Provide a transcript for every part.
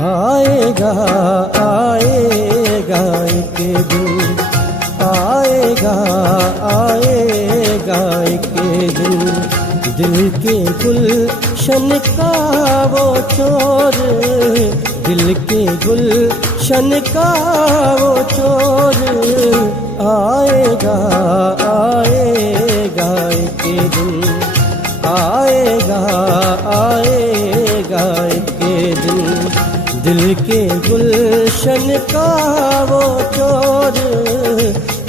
आएगा आएगा एक दिन, आएगा आएगा एक दिन, दिल के गुलशन का वो चोर, दिल के गुलशन का वो चोर, आएगा आएगा एक दिन, आएगा आएगा एक दिन, दिल के गुलशन का वो चोर,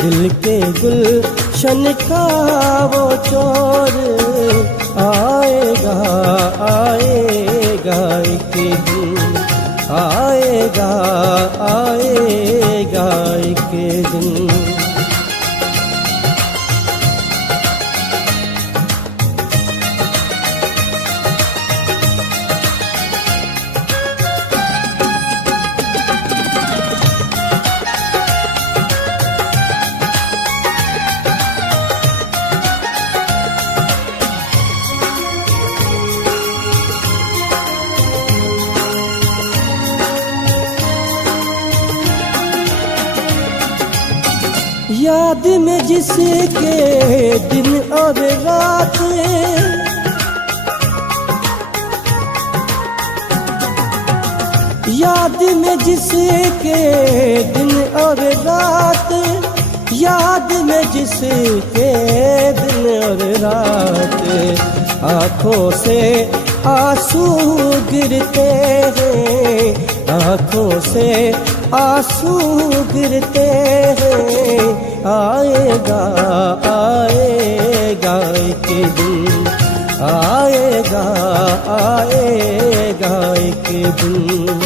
दिल के गुलशन का वो चोर, आएगा आएगा एक दिन, आएगा आएगा एक दिन। याद में जिसके दिन और रात, याद में जिसके दिन और रात, याद में जिसके दिन और रात, आँखों से आंसू गिरते हैं, आँखों से आंसू गिरते हैं, आएगा आएगा एक दिन, आएगा आएगा एक दिन।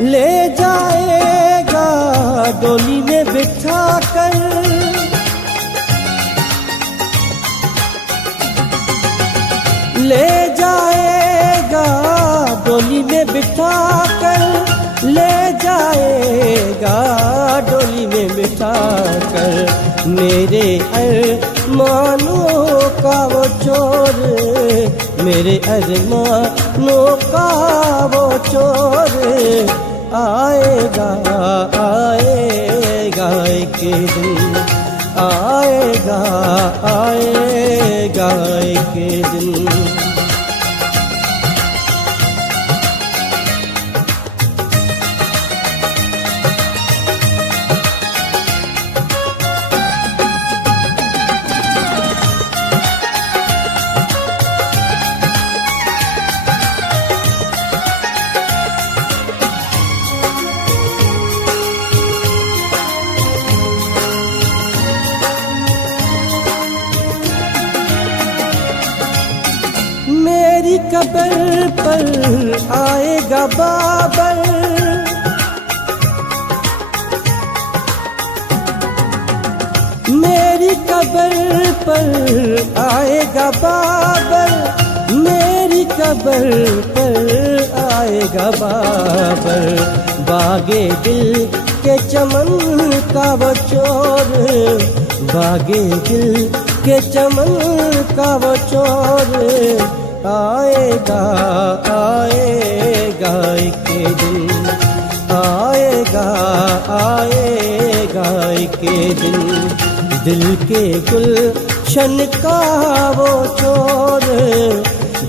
ले जाएगा डोली में बिठा कर, ले जाएगा डोली में बिठा कर, ले जाएगा डोली में बिठा कर, मेरे अरमानों का वो चोर, मेरे अरमानों का वो चोर, आएगा आएगा एक दिन, आएगा आएगा एक दिन। मेरी कब्र पर आएगा बाबर, मेरी कब्र पर आएगा बाबर, मेरी कब्र पर आएगा बाबर, बागे दिल के चमन का वो चोर, बागे दिल के चमन का वो चोर, आएगा आएगा एक दिन, आएगा आएगा एक दिन, दिल के गुलशन का वो चोर,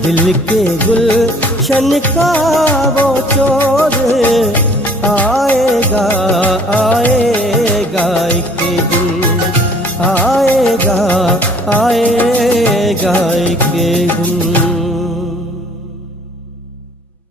दिल के गुलशन का वो चोर, आएगा आएगा एक दिन, आएगा आएगा एक दिन।